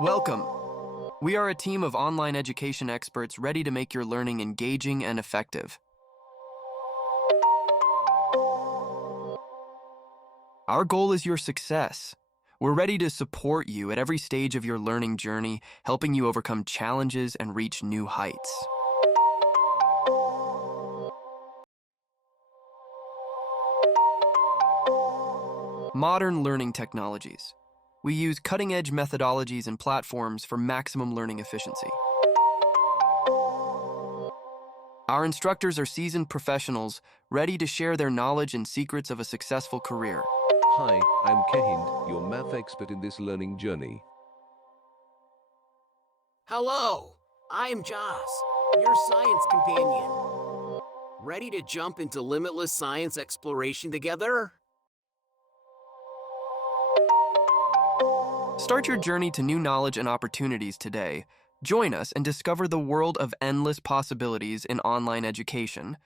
Welcome. We are a team of online education experts ready to make your learning engaging and effective. Our goal is your success. We're ready to support you at every stage of your learning journey, helping you overcome challenges and reach new heights. Modern learning technologies. We use cutting-edge methodologies and platforms for maximum learning efficiency. Our instructors are seasoned professionals, ready to share their knowledge and secrets of a successful career. Hi, I'm Kehind, your math expert in this learning journey. Hello, I'm Joss, your science companion. Ready to jump into limitless science exploration together? Start your journey to new knowledge and opportunities today. Join us and discover the world of endless possibilities in online education.